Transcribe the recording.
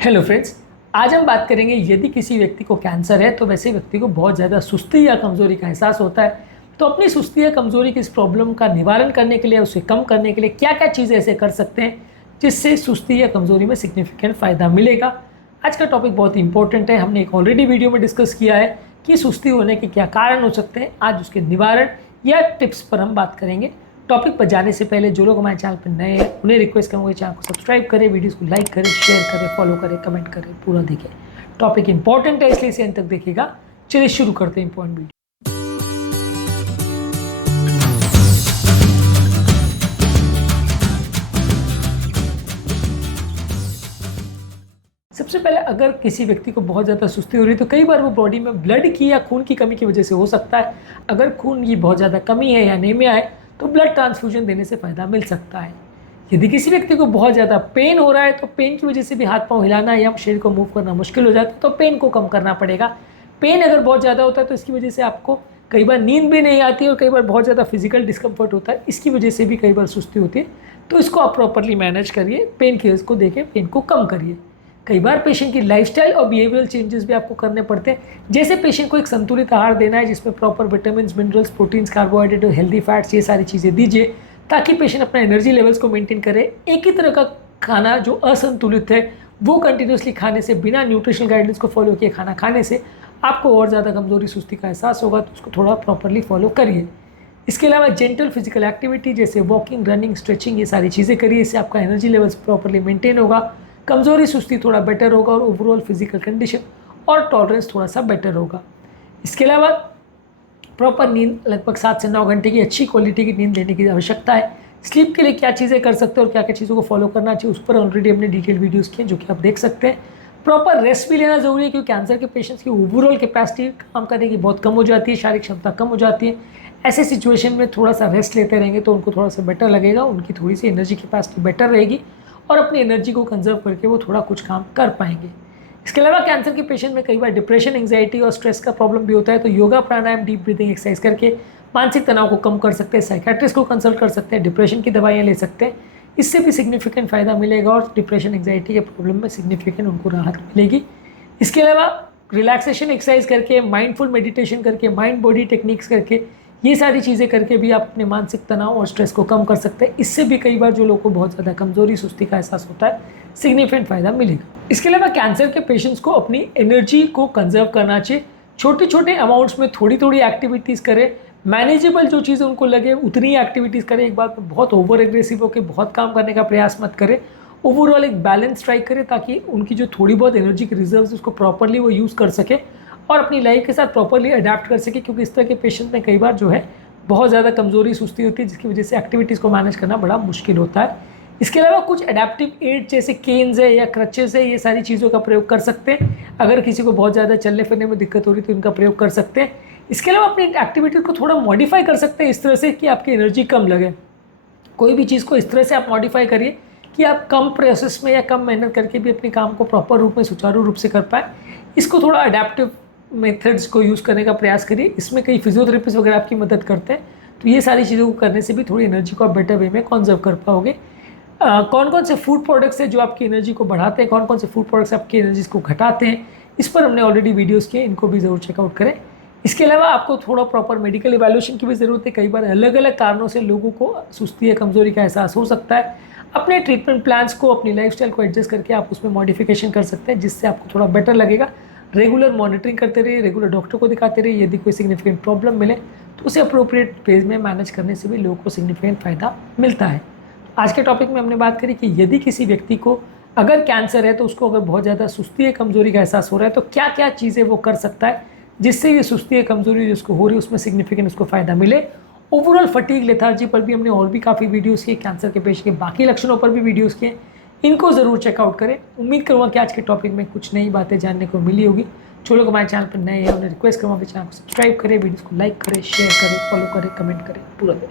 Hello friends, आज हम बात करेंगे यदि किसी व्यक्ति को कैंसर है तो वैसे व्यक्ति को बहुत ज़्यादा सुस्ती या कमज़ोरी का एहसास होता है। तो अपनी सुस्ती या कमज़ोरी की इस प्रॉब्लम का निवारण करने के लिए, उसे कम करने के लिए क्या क्या चीज़ें ऐसे कर सकते हैं जिससे सुस्ती या कमज़ोरी में सिग्निफिकेंट फ़ायदा मिलेगा। आज का टॉपिक बहुत ही इंपॉर्टेंट है। हमने एक ऑलरेडी वीडियो में डिस्कस किया है कि सुस्ती होने के क्या कारण हो सकते हैं। आज उसके निवारण या टिप्स पर हम बात करेंगे। टॉपिक पर जाने से पहले जो लोग हमारे चैनल पर नए हैं उन्हें रिक्वेस्ट करूँगा चैनल को सब्सक्राइब करें, वीडियोस को लाइक करें, शेयर करें, फॉलो करें, कमेंट करें, पूरा देखें। टॉपिक इंपॉर्टेंट है इसलिए इसे अंत तक देखिएगा। चलिए शुरू करते हैं इंपॉर्टेंट वीडियो। सबसे पहले अगर किसी व्यक्ति को बहुत ज़्यादा सुस्ती हो रही है तो कई बार वो बॉडी में ब्लड की या खून की कमी की वजह से हो सकता है। अगर खून की बहुत ज़्यादा कमी है या एनीमिया है तो ब्लड ट्रांसफ्यूजन देने से फ़ायदा मिल सकता है। यदि किसी व्यक्ति को बहुत ज़्यादा पेन हो रहा है तो पेन की वजह से भी हाथ पांव हिलाना या शरीर को मूव करना मुश्किल हो जाता है, तो पेन को कम करना पड़ेगा। पेन अगर बहुत ज़्यादा होता है तो इसकी वजह से आपको कई बार नींद भी नहीं आती और कई बार बहुत ज़्यादा फिजिकल डिस्कम्फर्ट होता है, इसकी वजह से भी कई बार सुस्ती होती है। तो इसको आप प्रॉपरली मैनेज करिए, पेन केयर्स को देखें, पेन को कम करिए। कई बार पेशेंट की लाइफस्टाइल और बिहेवियरल चेंजेस भी आपको करने पड़ते हैं। जैसे पेशेंट को एक संतुलित आहार देना है जिसमें proper vitamin, minerals, proteins, carbohydrate और हेल्दी फैट्स, ये सारी चीज़ें दीजिए ताकि पेशेंट अपना एनर्जी लेवल्स को मेंटेन करे। एक ही तरह का खाना जो असंतुलित है वो कंटिन्यूसली खाने से, बिना न्यूट्रिशनल गाइडेंस को फॉलो किए खाना खाने से आपको और ज़्यादा कमजोरी, सुस्ती का एहसास होगा, तो उसको थोड़ा प्रॉपरली फॉलो करिए। इसके अलावा जेंटल फिजिकल एक्टिविटी जैसे वॉकिंग, रनिंग, स्ट्रेचिंग, ये सारी चीज़ें करिए। इससे आपका एनर्जी लेवल्स प्रॉपरली मेंटेन होगा, कमजोरी, सुस्ती थोड़ा बेटर होगा और ओवरऑल फिजिकल कंडीशन और टॉलरेंस थोड़ा सा बेटर होगा। इसके अलावा प्रॉपर नींद, लगभग 7 से 9 घंटे की अच्छी क्वालिटी की नींद लेने की आवश्यकता है। स्लीप के लिए क्या चीज़ें कर सकते हैं और क्या क्या चीज़ों को फॉलो करना चाहिए उस पर ऑलरेडी हमने डिटेल वीडियोस किए जो कि आप देख सकते हैं। प्रॉपर रेस्ट भी लेना जरूरी है क्योंकि कैंसर के पेशेंट्स की ओवरऑल कैपेसिटी काम करने की बहुत कम हो जाती है, शारीरिक क्षमता कम हो जाती है। ऐसे सिचुएशन में थोड़ा सा रेस्ट लेते रहेंगे तो उनको थोड़ा सा बेटर लगेगा, उनकी थोड़ी सी एनर्जी कैपेसिटी बेटर रहेगी और अपनी एनर्जी को कंजर्व करके वो थोड़ा कुछ काम कर पाएंगे। इसके अलावा कैंसर के पेशेंट में कई बार डिप्रेशन, एंग्जाइटी और स्ट्रेस का प्रॉब्लम भी होता है, तो योगा, प्राणायाम, डीप ब्रीदिंग एक्सरसाइज करके मानसिक तनाव को कम कर सकते हैं। साइकेट्रिस्ट को कंसल्ट कर सकते हैं, डिप्रेशन की दवाइयाँ ले सकते हैं, इससे भी सिग्निफिकेंट फ़ायदा मिलेगा और डिप्रेशन, एंग्जाइटी के प्रॉब्लम में सिग्निफिकेंट उनको राहत मिलेगी। इसके अलावा रिलैक्सेशन एक्सरसाइज करके, माइंडफुल मेडिटेशन करके, माइंड बॉडी टेक्निक्स करके, ये सारी चीज़ें करके भी आप अपने मानसिक तनाव और स्ट्रेस को कम कर सकते हैं। इससे भी कई बार जो लोगों को बहुत ज़्यादा कमजोरी, सुस्ती का एहसास होता है, सिग्निफिकेंट फ़ायदा मिलेगा। इसके अलावा कैंसर के पेशेंट्स को अपनी एनर्जी को कंजर्व करना चाहिए। छोटे छोटे अमाउंट्स में थोड़ी थोड़ी एक्टिविटीज़ करें, मैनेजेबल जो चीज़ें उनको लगे उतनी एक्टिविटीज़ करें। एक बार बहुत ओवर एग्रेसिव होकर बहुत काम करने का प्रयास मत करें। ओवरऑल एक बैलेंस स्ट्राइक करें ताकि उनकी जो थोड़ी बहुत एनर्जी की रिजर्व्स उसको प्रॉपरली वो यूज़ कर सके और अपनी लाइफ के साथ प्रॉपरली अडेप्ट कर सके, क्योंकि इस तरह के पेशेंट में कई बार जो है बहुत ज़्यादा कमजोरी, सुस्ती होती है जिसकी वजह से एक्टिविटीज़ को मैनेज करना बड़ा मुश्किल होता है। इसके अलावा कुछ एडेप्टिव एड जैसे केन्स है या क्रचेस है, ये सारी चीज़ों का प्रयोग कर सकते हैं। अगर किसी को बहुत ज़्यादा चलने फिरने में दिक्कत हो रही तो इनका प्रयोग कर सकते हैं। इसके अलावा अपनी एक्टिविटी को थोड़ा मॉडिफाई कर सकते हैं इस तरह से कि आपकी एनर्जी कम लगे। कोई भी चीज़ को इस तरह से आप मॉडिफाई करिए कि आप कम प्रोसेस में या कम मेहनत करके भी अपने काम को प्रॉपर रूप में, सुचारू रूप से कर पाए। इसको थोड़ा अडेप्टिव मेथड्स को यूज़ करने का प्रयास करिए। इसमें कई फिजियोथेरेपिस्ट वगैरह आपकी मदद करते हैं, तो ये सारी चीज़ों को करने से भी थोड़ी एनर्जी को आप बेटर वे में कंजर्व कर पाओगे। कौन कौन से फूड प्रोडक्ट्स हैं जो आपकी एनर्जी को बढ़ाते हैं, कौन कौन से फूड प्रोडक्ट्स आपकी एनर्जी को घटाते हैं, इस पर हमने ऑलरेडी वीडियोस किए, इनको भी ज़रूर चेकआउट करें। इसके अलावा आपको थोड़ा प्रॉपर मेडिकल इवैल्यूएशन की भी ज़रूरत है। कई बार अलग अलग कारणों से लोगों को सुस्ती या कमज़ोरी का एहसास हो सकता है। अपने ट्रीटमेंट प्लान्स को, अपनी लाइफस्टाइल को एडजस्ट करके आप उसमें मॉडिफिकेशन कर सकते हैं जिससे आपको थोड़ा बेटर लगेगा। रेगुलर मॉनिटरिंग करते रहिए, रेगुलर डॉक्टर को दिखाते रहिए। यदि कोई सिग्निफिकेंट प्रॉब्लम मिले तो उसे अप्रोप्रिएट फेज में मैनेज करने से भी लोगों को सिग्निफिकेंट फ़ायदा मिलता है। आज के टॉपिक में हमने बात करी कि यदि किसी व्यक्ति को अगर कैंसर है तो उसको अगर बहुत ज़्यादा सुस्ती या कमज़ोरी का एहसास हो रहा है तो क्या क्या चीज़ें वो कर सकता है जिससे ये सुस्ती या कमज़ोरी जिसको हो रही है उसमें सिग्निफिकेंट उसको फ़ायदा मिले। ओवरऑल फटीग, लेथार्जी पर भी हमने और भी काफ़ी वीडियोस किए, कैंसर के पेशेंट के बाकी लक्षणों पर भी वीडियोस किए, इनको ज़रूर चेकआउट करें। उम्मीद करूँगा कि आज के टॉपिक में कुछ नई बातें जानने को मिली होगी। जो लोग हमारे चैनल पर नए हैं उन्हें रिक्वेस्ट करूँगा कि चैनल को सब्सक्राइब करें, वीडियोस को लाइक करें, शेयर करें, फॉलो करें, कमेंट करें, पूरा दें।